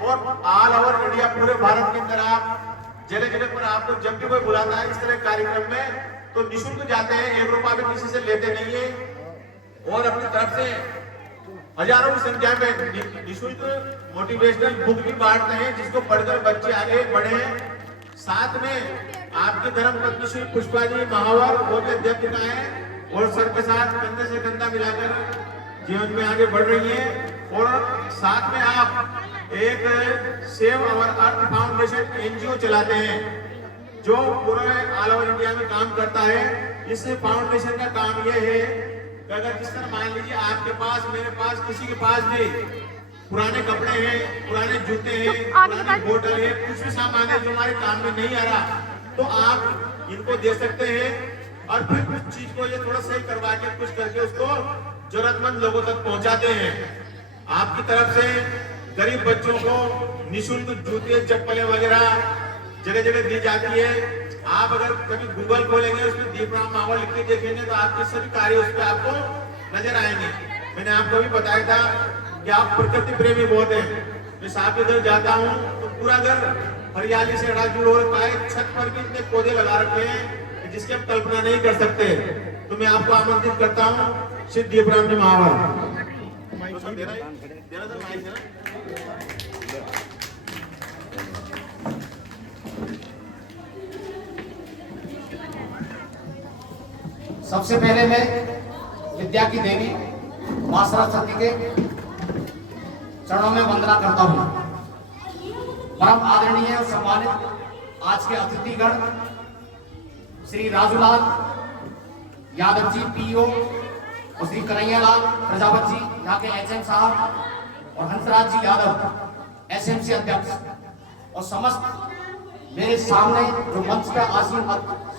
और all over India, पूरे भारत के अंदर आप जगह जगह पर आपको जब भी कोई बुलाता है इस तरह कार्यक्रम में तो निःशुल्क जाते हैं, 1 रुपया भी किसी से लेते नहीं है और अपनी तरफ से हजारों की संख्या में निःशुल्क मोटिवेशनल बुक भी बांटते हैं जिसको पढ़कर बच्चे आगे बढ़े। साथ में आपकी धर्म पत्नी श्री पुष्पा जी महावर वो भी अध्यापिका है और सर के साथ कंधे से कंधा मिलाकर जीवन में आगे बढ़ रही है। और साथ में आप एक save our earth foundation NGO चलाते हैं जो पूरे ऑल ओवर इंडिया में काम करता है। इस फाउंडेशन का काम यह है कि अगर जिस तरह मान लीजिए आपके पास, मेरे पास, किसी के पास भी पुराने कपड़े हैं, पुराने जूते हैं, पुरानी बोतल है, कुछ भी सामान है जो हमारे काम में नहीं आ रहा तो आप इनको दे सकते हैं और फिर कुछ चीज को ये थोड़ा सही करवा के कुछ करके उसको जरूरतमंद लोगों तक पहुंचाते हैं। आपकी तरफ से गरीब बच्चों को निःशुल्क जूते, चप्पलें वगैरह जगह जगह दी जाती है। आप अगर कभी गूगल खोलेंगे उसमें दीपराम माहौल लिख के देखेंगे तो आपके सभी कार्य उस पर आपको नजर आएंगे। मैंने आपको भी बताया था कि आप प्रकृति प्रेमी बहुत हैं। मैं साहब इधर जाता हूँ तो पूरा घर हरियाली से अड़ाजुड़ हो रखा है, छत पर भी इतने पौधे लगा रखे हैं जिसकी हम कल्पना नहीं कर सकते। तो मैं आपको आमंत्रित करता हूँ श्री दीपराम जी महावर। सबसे पहले मैं विद्या की देवी मां सरस्वती के चरणों में वंदना करता हूं। परम आदरणीय और सम्मानित आज के अतिथिगण श्री राजूलाल यादव जी पीओ और श्री कन्हैयालाल प्रजापत जी यहाँ के एचएम साहब और हंसराज जी यादव एसएमसी अध्यक्ष और समस्त मेरे सामने जो मंच पर आसीन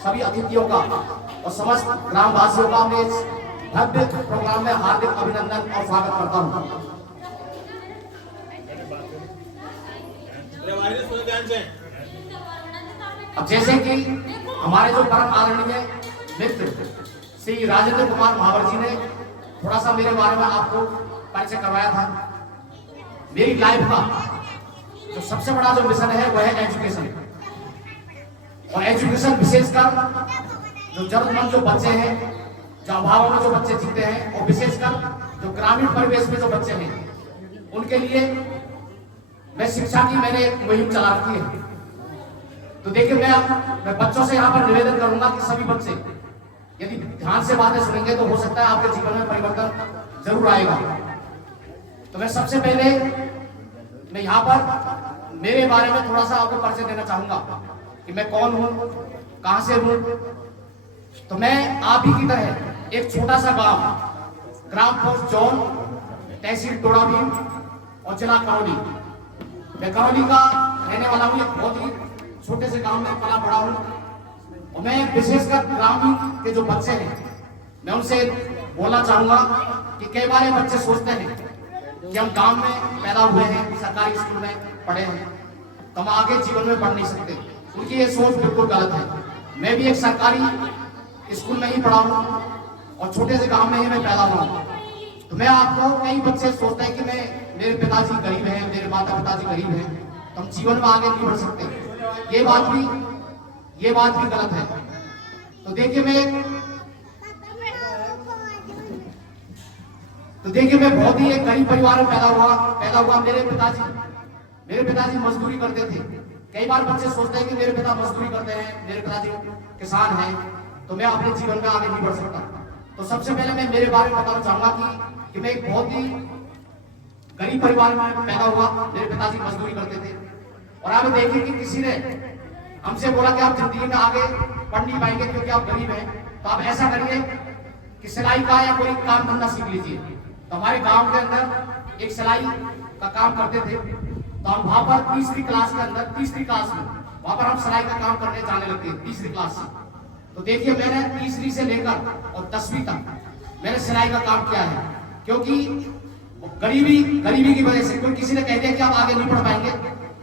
सभी अतिथियों का और समस्त ग्रामवासियों का मैं इस भव्य प्रोग्राम में हार्दिक अभिनंदन और स्वागत करता हूं। अब जैसे कि हमारे जो परम आदरणीय मित्र श्री राजेंद्र कुमार महावर जी ने थोड़ा सा मेरे बारे में आपको परिचय करवाया था। मेरी लाइफ का जो सबसे बड़ा जो मिशन है वह है एजुकेशन और एजुकेशन विशेषकर जो जरूरतमंद जो बच्चे हैं, जो अभाव में जो बच्चे जीते हैं और विशेषकर जो ग्रामीण परिवेश में जो बच्चे हैं उनके लिए मैं शिक्षा की मैंने एक मुहिम चला रखी है। तो देखिए मैं बच्चों से यहाँ पर निवेदन करूंगा कि सभी बच्चे यदि ध्यान से बातें सुनेंगे तो हो सकता है आपके जीवन में परिवर्तन जरूर आएगा। तो मैं सबसे पहले मैं यहाँ पर मेरे बारे में थोड़ा सा आपको परिचय देना चाहूंगा कि मैं कौन हूँ, कहाँ से हूँ। तो मैं आप ही की तरह एक छोटा सा गांव, ग्राम पोस्ट जौन, तहसील टोडाभीम और जिला करौली, मैं करौली का रहने वाला हूँ। एक बहुत ही छोटे से गांव में पला बड़ा हूँ और मैं विशेषकर ग्रामीण के जो बच्चे हैं मैं उनसे बोलना चाहूंगा कि कई बार ये बच्चे सोचते हैं कि हम गांव में पैदा हुए हैं, सरकारी स्कूल में पढ़े हैं तो हम आगे जीवन में बढ़ नहीं सकते। उनकी ये सोच बिल्कुल गलत है। मैं भी एक सरकारी स्कूल में ही पढ़ा हूँ और छोटे से गांव में ही मैं पैदा हुआ हूँ। तो मैं आपको, कई बच्चे सोचते हैं कि मेरे पिताजी गरीब हैं, मेरे माता पिताजी गरीब हैं तो हम जीवन में आगे नहीं बढ़ सकते। ये बात भी गलत है। तो देखिए मैं बहुत ही एक गरीब परिवार में पैदा हुआ। मेरे पिताजी मजदूरी करते थे। कई बार बच्चे सोचते हैं कि मेरे पिता मजदूरी करते हैं, मेरे पिताजी किसान हैं तो मैं अपने जीवन में आगे नहीं बढ़ सकता। तो सबसे पहले मैं मेरे बारे में बताना चाहूंगा कि मैं एक बहुत ही गरीब परिवार में पैदा हुआ। मेरे पिताजी मजदूरी करते थे और आप देखिए कि किसी ने हमसे बोला कि आप जिंदगी में आगे पढ़ नहीं पाएंगे क्योंकि आप गरीब हैं, तो आप ऐसा करिए कि सिलाई का या कोई काम धंधा सीख लीजिए। तो हमारे गांव के अंदर एक सिलाई का काम करते थे तो हम वहां पर तीसरी क्लास में वहां पर हम सिलाई का काम करने जाने लगते तीसरी क्लास से। तो देखिए मैंने तीसरी से लेकर और 10वीं तक मैंने सिलाई का काम किया है क्योंकि गरीबी की वजह से। क्योंकि किसी ने कह दिया कि आप आगे नहीं पढ़ पाएंगे,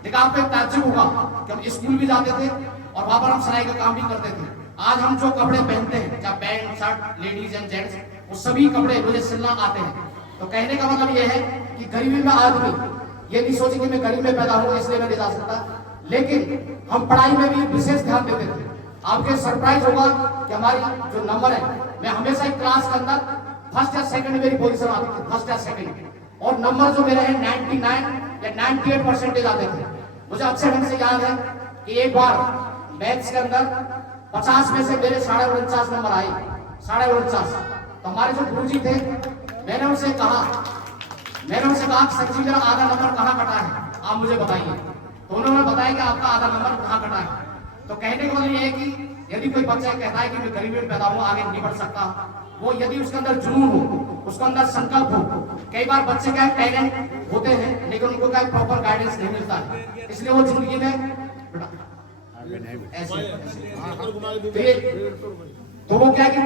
लेकिन आपको एक ताज्जुब होगा कि हम स्कूल भी जाते थे और वहां पर हम सिलाई का काम भी करते थे। आज हम जो कपड़े पहनते हैं, चाहे pant shirt ladies and gents, वो सभी कपड़े मुझे सिलना आते हैं। तो कहने का मतलब यह है कि गरीबी में आदमी ये नहीं सोचे कि मैं गरीब में पैदा हूँ इसलिए मैं नहीं जा सकता, लेकिन हम पढ़ाई में भी विशेष ध्यान देते थे। आपके सरप्राइज होगा कि हमारी जो नंबर है, मैं हमेशा ही क्लास के अंदर फर्स्ट या सेकंड मेरी पोजीशन आती थी, फर्स्ट या सेकंड, और नंबर जो मेरे हैं 99 या 98% आते थे। मुझे अच्छे ढंग से याद है कि एक बार मैथ्स के अंदर 50 में से मेरे 49.5 नंबर आए, 49.5। तो हमारे जो गुरुजी थे, मैंने उनसे कहा कि सर जी मेरा आधा नंबर कहाँ कटा है, आप मुझे बताइए। तो उन्होंने बताया कि आपका आधा नंबर कहाँ कटा है। तो कहने का मतलब ये है कि यदि कोई बच्चा कहता है कि मैं गरीबी में पैदा हूँ, आगे नहीं बढ़ सकता, वो यदि उसके अंदर जुनून हो, उसके अंदर संकल्प हो। कई बार बच्चे का टैलेंट होते हैं लेकिन उनको क्या प्रॉपर गाइडेंस नहीं मिलता है, इसलिए वो जिंदगी में तो वो क्या कि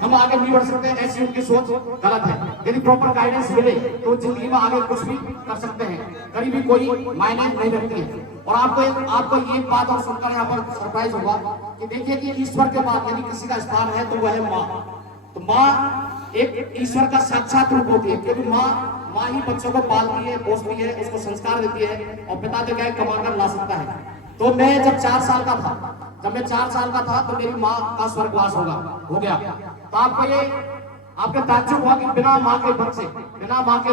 हम आगे नहीं बढ़ सकते, ऐसी उनकी सोच गलत है। यदि प्रॉपर गाइडेंस मिले तो जिंदगी में आगे कुछ भी कर सकते हैं, गरीबी कोई मायने नहीं रखती है। और आपको ये बात और सुनकर यहाँ पर सरप्राइज होगा कि देखिए कि ईश्वर के बाद यदि किसी का स्थान है तो वह है माँ। तो माँ एक ईश्वर का साक्षात रूप होती है, क्योंकि माँ ही बच्चों को पालती है, पोषती है, उसको संस्कार देती है, और पिता तो क्या कमाकर ला सकता है। तो मैं जब 4 साल का था तो मेरी माँ का स्वर्गवास हो गया। तो आपके ताज्जुब हुआ कि बिना माँ के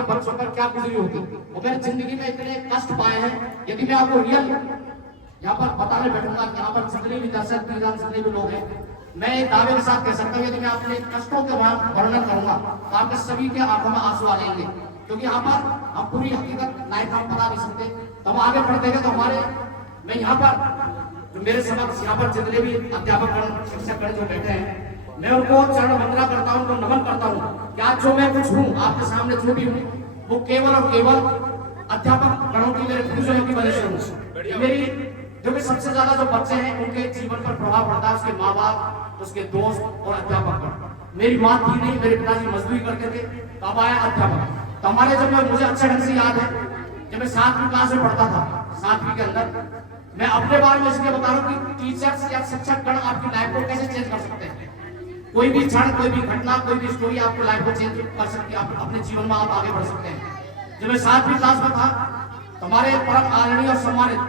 बच्चों पर क्या गुजरी होगी। और मेरी जिंदगी में इतने कष्ट पाए हैं, यदि मैं आपको रियल यहाँ पर बताने बैठूंगा, यहाँ पर जितने भी दर्शक जितने भी लोग हैं, मैं एक दावे के साथ कह सकता हूँ, यदि मैं अपने कष्टों के वर्णन करूंगा तो आपके सभी के आंखों में आंसू आ जाएंगे। क्योंकि यहाँ पर हम पूरी हकीकत लाइफ हम बता नहीं सकते, तो हम आगे बढ़ते गए। तो मैं यहाँ पर जो मेरे समक्ष यहाँ पर जितने भी अध्यापक शिक्षक जो बैठे हैं, मैं उनको चरण वंदना करता हूँ, उनको नमन करता हूँ कि आज जो मैं कुछ हूँ, आपके सामने जो भी हूँ, वो केवल और केवल अध्यापक गणों की, मेरे गुरुजनों की वजह से हूँ। मेरी जो भी सबसे ज्यादा जो बच्चे हैं उनके जीवन पर प्रभाव पड़ता है उसके माँ बाप, उसके दोस्त और अध्यापक पर। मेरी माँ थी नहीं, मेरे पिताजी मजदूरी करते थे, तब आया अध्यापक। तो हमारे मुझे अच्छे ढंग से याद है, जब मैं 7वीं क्लास में पढ़ता था, 7वीं के अंदर, मैं अपने बारे में इसलिए बता रहा हूँ कि टीचर्स या शिक्षक गण आपकी लाइफ को कैसे चेंज कर सकते हैं। कोई भी क्षण, कोई भी घटना, कोई भी स्टोरी आपको लाइफ को चेंज कर सकती है, आप अपने जीवन में आप आगे बढ़ सकते हैं। जब मैं 7वीं क्लास में था तो हमारे परम आदरणीय और सम्मानित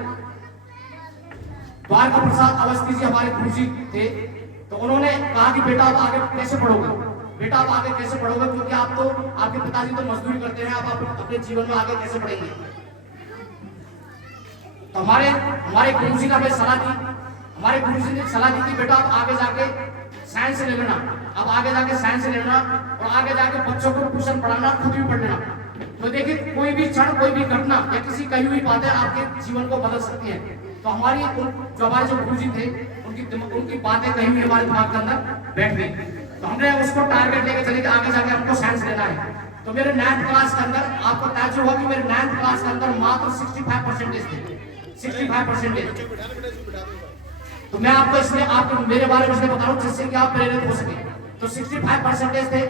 द्वारका प्रसाद अवस्थी जी हमारे गुरुजी थे। तो उन्होंने कहा कि बेटा आप आगे कैसे पढ़ोगे, क्योंकि आप तो, आपके पिताजी तो मजदूरी करते हैं, आप अपने जीवन में आगे कैसे बढ़ेंगे। तो हमारे गुरुजी ने हमें सलाह दी, कि बेटा आप आगे जाके साइंस ले लेना, और आगे जाके बच्चों को ट्यूशन पढ़ाना, खुद भी पढ़ लेना। तो देखिए कोई भी क्षण, कोई भी घटना या किसी कही हुई बातें आपके जीवन को बदल सकती है। तो हमारे जो गुरुजी थे, उनकी बातें कही हुई हमारे दिमाग के अंदर बैठ गई। तो हमने उसको टारगेट लेके चले कि आगे जाके हमको साइंस लेना है। तो मेरे 9th क्लास के अंदर, आपको ताज्जुब हुआ कि मेरे 9th क्लास के अंदर मात्र 65% थे, 65%। तो मैं आपको इसलिए मेरे बारे में बता रहा हूँ जिससे कि आप प्रेरित हो सके। तो 65% थे,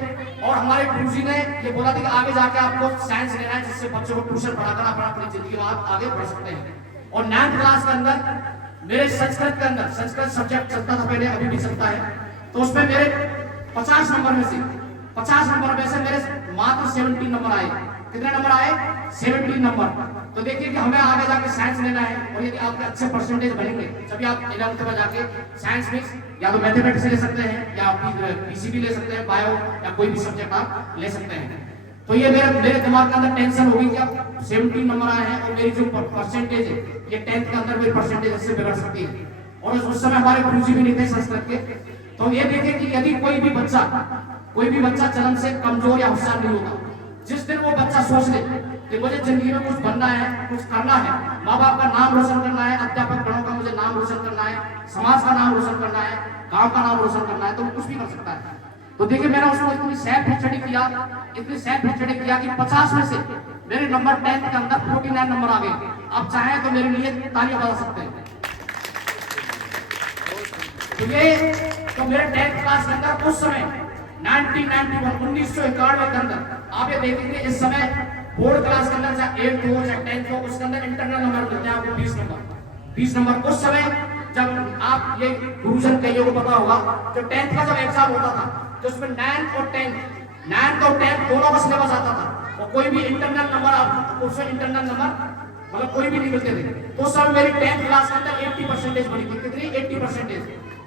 और हमारे गुरुजी ने ये बोला था कि आगे जाके आपको साइंस लेना है, जिससे बच्चों को ट्यूशन पढ़ाकर आप अपनी जिंदगी में आप आगे बढ़ सकते हैं। और 9th क्लास के अंदर मेरे संस्कृत सब्जेक्ट चलता था पहले, अभी भी चलता है। तो उसमें मेरे 50 नंबर में से मेरे मात्र 17 नंबर आए। कितने नंबर आए? 17 नंबर। तो देखिए कि हमें आगे जाके साइंस लेना है, और यदि आपके अच्छे परसेंटेज बनेंगे तभी आप 11th में जाके साइंस में या तो मैथमेटिक्स ले सकते हैं, या पीसीबी ले सकते हैं, बायो या कोई भी सब्जेक्ट आप ले सकते हैं। तो ये मेरे दिमाग के अंदर टेंशन होगी कि अब 17 नंबर आए हैं, और मेरी जो परसेंटेज है, ये 10th के अंदर मेरी परसेंटेज इससे बिगड़ सकती है। और उस समय हमारे गुरुजी भी नहीं थे संस्कृत के। तो ये देखें कि यदि कोई भी बच्चा जन्म से कमजोर या होशियार नहीं होता, जिस दिन वो बच्चा सोच ले कि मुझे जिंदगी में कुछ बनना है, कुछ करना है, माँ बाप का नाम रोशन करना है, अध्यापक गणों का मुझे नाम रोशन करना है, समाज का नाम रोशन करना है, गांव का नाम रोशन करना है, तो वो कुछ भी कर सकता है। तो देखिए मैंने उसको इतनी सेल्फ स्टडी किया कि 50 में से मेरे नंबर 10th के अंदर 49 नंबर आ गए। आप चाहें तो मेरे लिए तालियां बजा सकते हैं। तो मेरे 10th क्लास के अंदर उस समय 1991 के अंदर आप ये देखेंगे, इस समय बोर्ड क्लास के अंदर चाहे 8th हो चाहे 10th हो, उसके अंदर इंटरनल नंबर मिलते हैं आपको 20 नंबर। उस समय जब आप ये गुरुजन कईयों को पता होगा, जो 10th का जब एग्जाम होता था तो उसमें 9th और 10th दोनों का सिलेबस आता था, और कोई भी इंटरनल नंबर उसमें इंटरनल नंबर मतलब कोई भी नहीं मिलते थे। तो उस समय मेरी 10th क्लास के अंदर 80% बनी थी। कितनी? 80%।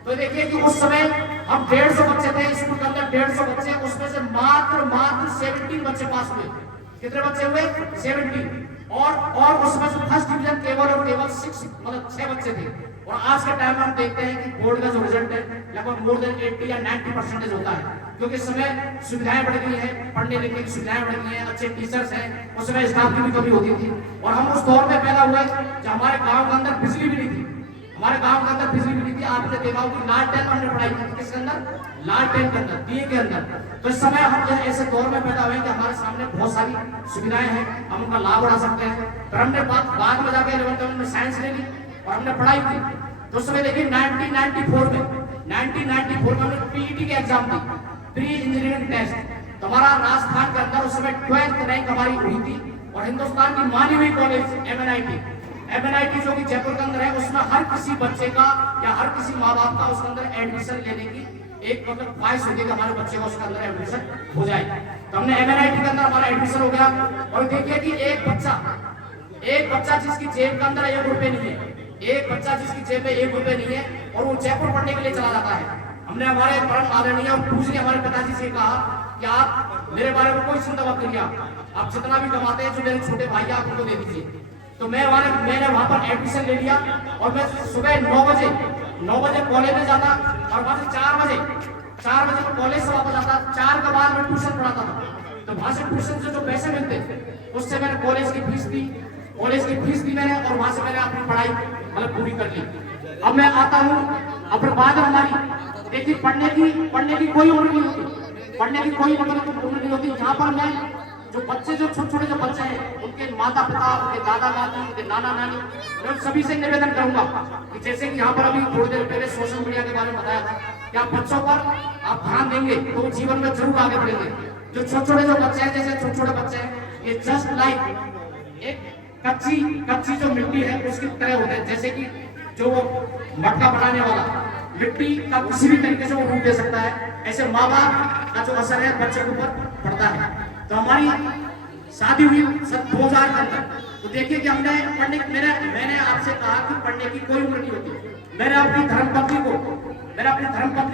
तो देखिए कि उस समय हम 150 बच्चे थे स्कूल के अंदर, 150 बच्चे, उसमें से मात्र 17 बच्चे पास हुए। कितने बच्चे हुए? 17। और उसमें से फर्स्ट डिवीजन केवल और केवल 6 बच्चे थे। और आज के टाइम में हम देखते हैं कि बोर्ड का जो रिजल्ट है लगभग मोर देन 80 या 90% होता है, क्योंकि इस समय सुविधाएं बढ़ गई हैं, पढ़ने लिखने की सुविधाएं बढ़ गई हैं, अच्छे टीचर्स हैं। उस समय स्टाफ की भी कमी होती थी। और हम उस दौर में पैदा हुए जब हमारे गांव के अंदर बिजली भी नहीं थी। हमारे गांव के अंदर बिजली भी नहीं थी। आपने देखा होगा लालटेन हमने पढ़ाई की थी। किसके अंदर? लालटेन के अंदर, दिए के अंदर। तो इस समय हम जो ऐसे दौर में पैदा हुए कि हमारे सामने बहुत सारी सुविधाएं हैं, हम उनका लाभ उठा सकते हैं। पर हमने बाद में जाके 11th में साइंस ले ली और हमने पढ़ाई की। तो उस समय देखिए 1994 में हमने पीईटी के एग्जाम दी, प्री इंजीनियरिंग टेस्ट। तो हमारा राजस्थान के अंदर उस समय 12th रैंक हमारी हुई थी। और हिंदुस्तान की मानी हुई कॉलेज MNIT जो कि जयपुर के अंदर है, उसमें हर किसी बच्चे का या हर किसी माँ बाप का उसके अंदर एडमिशन लेने की एक मतलब ख्वाहिश होती है कि हमारे बच्चे का उसके अंदर एडमिशन हो जाए। तो हमने MNIT के अंदर हमारा एडमिशन हो गया। और देखिए कि एक बच्चा जिसकी जेब के अंदर 1 रुपए नहीं है, एक बच्चा जिसकी जेब में 1 रुपए नहीं है और वो जयपुर पढ़ने के लिए चला जाता है। हमने हमारे परम आदरणीय और पूजनीय हमारे पिताजी से कहा कि आप मेरे बारे में कोई चिंता मत करिए, आप जितना भी कमाते हैं जो मेरे छोटे भाई आप उनको दे दीजिए। तो मैंने वहां पर एडमिशन ले लिया और मैं सुबह 9 बजे कॉलेज में जाता और वहां से 4 बजे मैं कॉलेज से वापस आता। 4 के बाद मैं ट्यूशन पढ़ाता था। तो वहां से ट्यूशन से जो पैसे मिलते उससे मैंने कॉलेज की फीस दी मैंने, और वहां से मैंने अपनी पढ़ाई मतलब पूरी कर ली। अब मैं आता हूँ अपने बाद हमारी देखिए पढ़ने की कोई उम्र नहीं होती, पढ़ने की कोई उम्र नहीं होती। यहाँ पर मैं जो छोटे जो बच्चे हैं उनके माता पिता, उनके दादा दादी, उनके नाना नानी, मैं सभी से निवेदन करूंगा कि जैसे कि यहाँ पर अभी थोड़ी देर पहले सोशल मीडिया के बारे में बताया था कि आप बच्चों पर आप ध्यान देंगे तो जीवन में जरूर आगे बढ़ेंगे। जो छोटे जो बच्चे हैं, जैसे छोटे बच्चे हैं, ये जस्ट लाइक एक कच्ची जो मिट्टी है उसकी तरह होते हैं। जैसे कि जो मटका बनाने वाला मिट्टी का किसी भी तरीके से वो रूप दे सकता है, ऐसे माँ बाप का जो असर है बच्चे के ऊपर पड़ता है। तो हमारी शादी हुई सन 2000 के अंदर। तो देखिए कि हमने मैंने आपसे कहा कि पढ़ने की कोई उम्र नहीं होती। मैंने अपनी धर्मपत्नी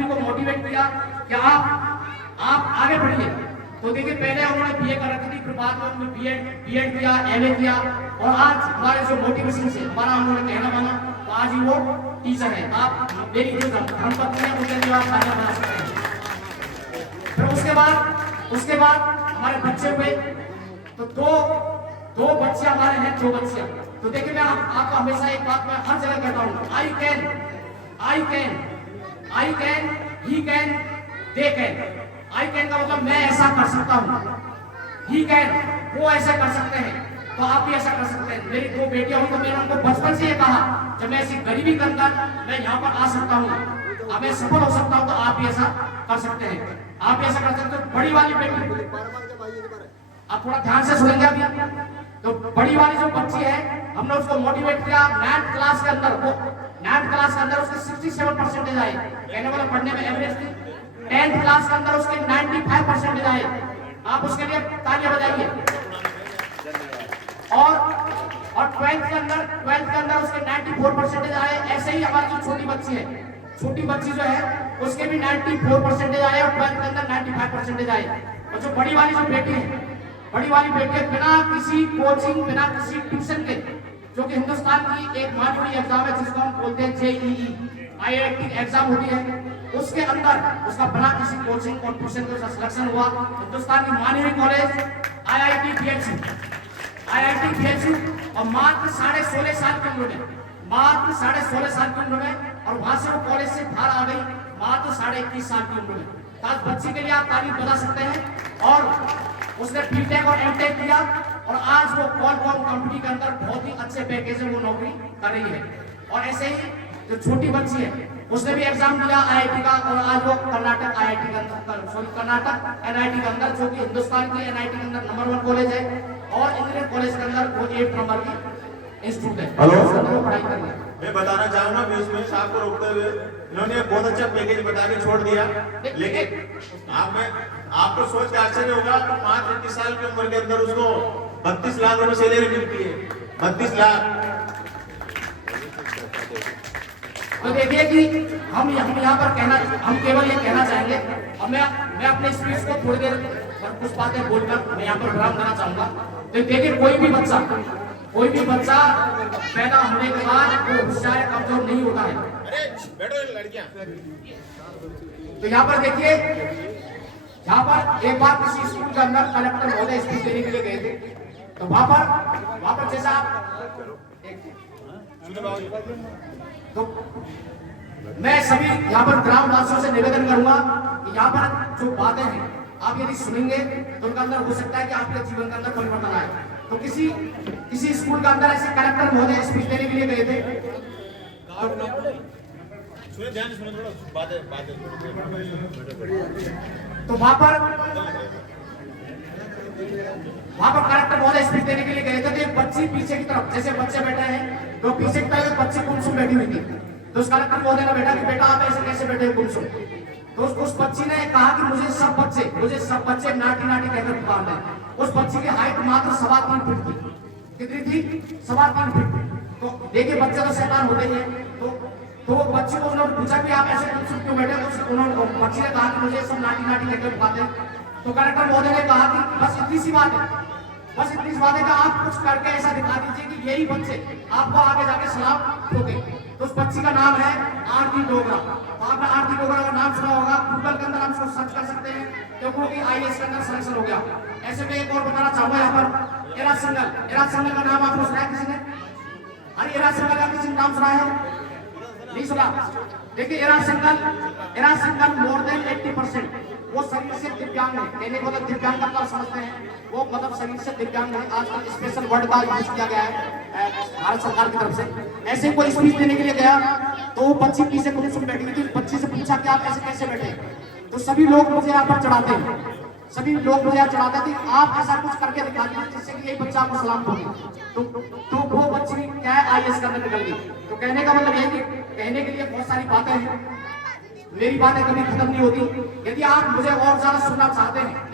को मोटिवेट किया कि आप आगे बढ़िए। तो देखिए पहले उन्होंने बीए कर रखी थी, फिर बाद में उन्होंने बीएड किया, एमए किया, और आज हमारे जो मोटिवेशन से हमारा उन्होंने कहना माना तो आज ही वो टीचर है। आप मेरी जो धर्मपत्नी है उनके लिए आप खाना बना सकते हैं। फिर उसके बाद हमारे बच्चे हुए तो दो बच्चे हमारे हैं, 2 बच्चियां। तो देखिए मैं आपको हमेशा एक बात मैं हर जगह कहता हूँ, I can, he can, they can. I can का मतलब मैं ऐसा कर सकता हूँ, ही कैन वो ऐसा कर सकते हैं, तो आप भी ऐसा कर सकते हैं। मेरी 2 बेटियां हुई तो मैंने उनको बचपन से ये कहा जब मैं ऐसी गरीबी के अंदर मैं यहाँ पर आ सकता हूँ, अब मैं सफल हो सकता हूँ, तो आप भी ऐसा कर सकते हैं, आप भी ऐसा कर सकते हो। बड़ी वाली बेटी, आप थोड़ा ध्यान से सुनेंगे अभी, तो बड़ी वाली जो बच्ची है हमने उसको मोटिवेट किया। 9th क्लास के अंदर उसके 67% आए, कहने वाला पढ़ने में एवरेज थी। 10th क्लास के अंदर उसके 95% आए, आप उसके लिए तालियां बजाइए। और 12th के अंदर उसके 94% आए। ऐसे ही हमारी जो छोटी बच्ची जो है उसके भी 94% आए और 12th के अंदर 95% आए। और जो बड़ी वाली बेटी है बिना किसी कोचिंग, बिना किसी ट्यूशन के, जो कि हिंदुस्तान की एक मानी हुई एग्जाम है जिसको हम बोलते हैं JEE IIT एग्जाम होती है, उसके अंदर उसका बिना किसी कोचिंग और ट्यूशन के उसका सिलेक्शन हुआ। हिंदुस्तान की मानी हुई कॉलेज IIT BHU, और मात्र 16.5 साल की उम्र में, और वहां से वो कॉलेज से बाहर आ गई मात्र 21.5 साल की उम्र में। तो आज बच्ची के लिए आप तारीफ बता सकते हैं। और उसने बीटेक और एमटेक किया और आज वो कॉलकॉम कंपनी के अंदर बहुत ही अच्छे पैकेज में वो नौकरी कर रही है। और ऐसे ही जो छोटी बच्ची है उसने भी एग्जाम दिया IIT का, और आज वो कर्नाटक NIT के अंदर, जो कि हिंदुस्तान की NIT के अंदर नंबर 1 कॉलेज है, और इंजीनियरिंग कॉलेज के अंदर वो 8 नंबर की इंस्टीट्यूट है। हेलो, पढ़ाई कर रही है। मैं बताना चाहूंगा बीच में साहब को रोकते हुए, इन्होंने बहुत अच्छा पैकेज बता के छोड़ दिया, लेकिन आपको सोच के आश्चर्य होगा कि 5-21 साल की उम्र के अंदर उसको 32 लाख रुपए सैलरी मिलती है, 32 लाख। तो देखिए कि हम यहाँ पर हम केवल ये कहना चाहेंगे, और मैं अपने स्पीच को थोड़ी देर कुछ बातें बोलकर मैं यहाँ पर विराम देना चाहूंगा। तो देखिए कोई भी बच्चा पैदा होने के बाद वो होशियार या कमजोर नहीं होता है। अरे बैठो लड़कियां। तो यहाँ पर देखिए, यहाँ पर एक बार किसी स्कूल के अंदर कलेक्टर महोदय स्पीच देने के लिए गए थे, तो वहां पर जैसा तो मैं सभी यहाँ पर ग्रामवासियों से निवेदन करूंगा कि यहाँ पर जो बातें हैं आप यदि सुनेंगे तो उनका अंदर हो सकता है कि आपके जीवन के अंदर परिवर्तन आए। तो किसी स्कूल के अंदर ऐसे कलेक्टर महोदय स्पीच देने के लिए गए थे, सुने थोड़ा बातें तो वहां पर कलेक्टर महोदय स्पीच देने के लिए गए थे। तो एक बच्ची पीछे की तरफ, जैसे बच्चे बैठे हैं तो पीछे की तरफ बच्ची गुमसुम बैठी हुई थी। तो उस कलेक्टर महोदय ने बेटा आप ऐसे कैसे बैठे हो गुमसुम? तो उस बच्ची ने कहा कि मुझे सब बच्चे नाटी कहकर पुकारते हैं। उस बच्ची की हाइट मात्र 3.25 फीट थी। कितनी थी? 3.25 फीट। तो देखिए बच्चे तो शैतान होते ही हैं। तो वो बच्ची को उन्होंने पूछा कि आप ऐसे गुमसुम क्यों बैठे? उन्होंने बच्ची ने कहा कि मुझे सब नाटी कहकर पुकारते हैं। तो कलेक्टर महोदय ने कहा कि बस इतनी सी बात है कि आप कुछ करके ऐसा दिखा दीजिए कि यही बच्चे आपको आगे जाके सलाम ठोके। तो उस बच्ची का नाम है आरती डोगरा। तो आपने आरती डोगरा का नाम सुना होगा, गूगल के अंदर हम उसको सर्च कर सकते हैं क्योंकि IAS के अंदर सिलेक्शन हो गया। ऐसे में एक और बताना चाहूंगा यहाँ पर एरा सिंगल का नाम आपने सुना है किसी ने? अरे एरा सिंगल का किसी ने नाम सुना है? नहीं सुना? देखिए एरा सिंगल मोर देन 80% वो शरीर से दिव्यांग है। कहने को मतलब दिव्यांग का मतलब समझते हैं, वो मतलब शरीर से दिव्यांग है। आजकल स्पेशल वर्ड का यूज किया गया है भारत सरकार की तरफ से। ऐसे कोई स्पीच देने के लिए गया तो वो बच्ची पीछे गुमसुम बैठी हुई थी। बच्ची से पूछा कि आप ऐसे कैसे बैठे? तो सभी लोग मुझे यहाँ पर चढ़ाते थे आप ऐसा कुछ करके दिखा दीजिए जिससे कि यही बच्चा आपको सलाम ठोके। तो वो बच्ची क्या है IAS करने निकल गई। तो कहने का मतलब ये कहने के लिए बहुत सारी बातें हैं, मेरी बातें कभी खत्म नहीं होती। यदि आप मुझे और ज्यादा सुनना चाहते हैं,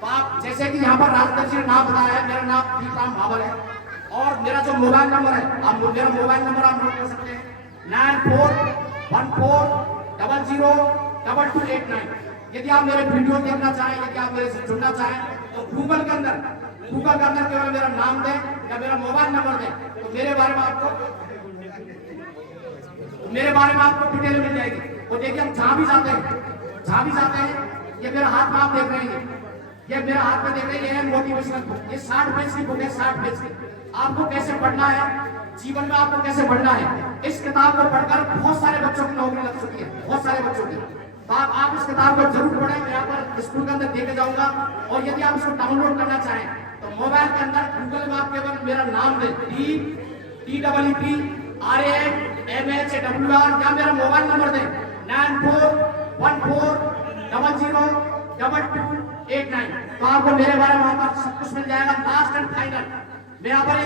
तो आप जैसे कि यहाँ पर राजदर जी ने नाम बताया है, मेरा नाम पीतराम भावल है और मेरा जो मोबाइल नंबर है, आप मेरा मोबाइल नंबर आप नोट कर सकते हैं 9414002289। यदि आप मेरे वीडियो देखना चाहें, यदि आप मेरे से जुड़ना चाहें तो गूगल के अंदर केवल मेरा नाम दें या मेरा मोबाइल नंबर दें, तो मेरे बारे में आपको डिटेल मिल जाएगी। और देखिए हम जहां भी जाते हैं ये मेरे हाथ में आप देख रहे हैं, ये मेरे हाथ में देख रहे हैं, ये है मोटिवेशनल बुक। ये 60 पेज की बुक है, 60 पेज की। आपको कैसे पढ़ना है, जीवन में आपको कैसे बढ़ना है, इस किताब को पढ़कर बहुत सारे बच्चों की नौकरी लग चुकी है, बहुत सारे बच्चों की। तो आप इस किताब को जरूर पढ़ें। मैं यहाँ पर स्कूल के अंदर देके जाऊंगा। और यदि आप इसको डाउनलोड करना चाहें तो मोबाइल के अंदर गूगल में आप केवल मेरा नाम दें DEEPRAMHWR या मेरा मोबाइल नंबर दें 9414002289। तो आपको मेरे बारे में वहां पर सब कुछ मिल जाएगा। लास्ट एंड फाइनल मैं यहाँ पर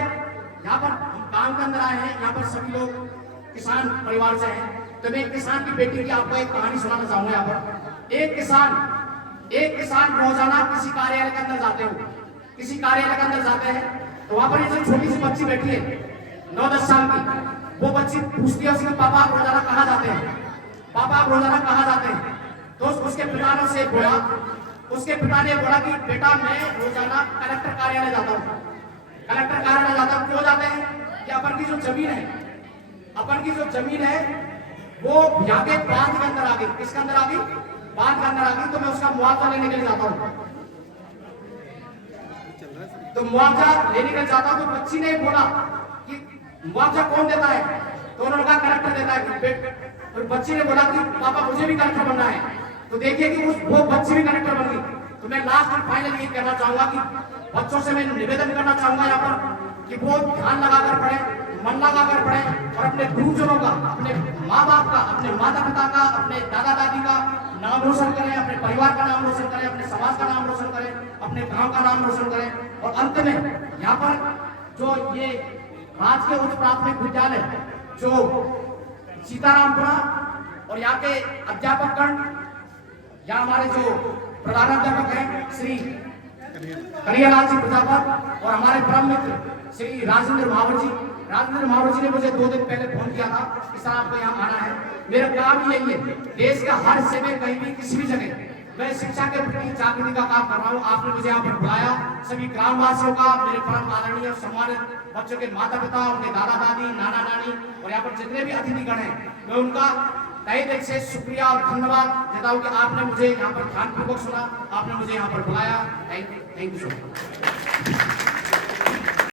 हम काम के अंदर आए हैं, यहाँ पर सभी लोग किसान परिवार से हैं। तो मैं एक किसान की बेटी की आपको एक कहानी सुनाना चाहूंगा। यहाँ पर एक किसान रोजाना किसी कार्यालय के अंदर जाते हैं तो वहां पर ये जो छोटी सी बच्ची बैठी है 9-10 साल की, वो बच्ची पूछती है उसके पापा आप रोजाना कहाँ जाते हैं? तो उसके पिता ने बोला कि बेटा मैं रोजाना कलेक्टर कार्यालय जाता हूँ। क्यों जाते हैं? कि अपन की जो जमीन है वो यहाँ के बांध के अंदर आ गई। किसके अंदर आ गई? बांध के अंदर आ गई। तो मैं उसका मुआवजा लेने के लिए जाता हूँ। तो मुआवजा लेने के लिए जाता हूँ। तो बच्ची ने बोला कि मुआवजा कौन देता है? तो उन्होंने कहा कलेक्टर देता है। तो बच्ची ने बोला कि पापा मुझे भी कलेक्टर बनना है। तो देखिए कि वो बच्ची भी कलेक्टर बन गई। तो मैं लास्ट एंड फाइनल ये कहना चाहूंगा कि बच्चों से मैं निवेदन करना चाहूंगा यहाँ पर कि वो ध्यान लगाकर पढ़े, मन लगाकर पढ़े और अपने गुरुजनों का, अपने माँ बाप का, अपने माता पिता का, अपने दादा दादी का नाम रोशन करें, अपने परिवार का नाम रोशन करें, अपने समाज का नाम रोशन करें, अपने गांव का नाम रोशन करें। और अंत में यहाँ पर जो ये राजकीय उच्च प्राथमिक विद्यालय जो सीतारामपुरा और यहाँ के अध्यापकगण या हमारे जो प्रधानाध्यापक हैं श्री कन्हैयालाल जी प्रजापत और हमारे परम मित्र श्री राजेंद्र महावर जी। राजेंद्र महावर जी ने मुझे 2 दिन पहले फोन किया था कि सर आपको यहाँ आना है। मेरा काम यही है, देश का हर हिस्से में कहीं भी किसी भी जगह मैं शिक्षा के प्रति जागृति का काम कर रहा हूँ। आपने मुझे यहाँ पर बुलाया, सभी ग्रामवासियों का, मेरे परम आदरणीय और सम्मानित बच्चों के माता पिता, उनके दादा दादी, नाना नानी और यहाँ पर जितने भी अतिथिगण हैं, मैं उनका तहे दिल से शुक्रिया और धन्यवाद देता हूँ कि आपने मुझे यहाँ पर ध्यानपूर्वक सुना, आपने मुझे यहाँ पर बुलाया। Thank you so much.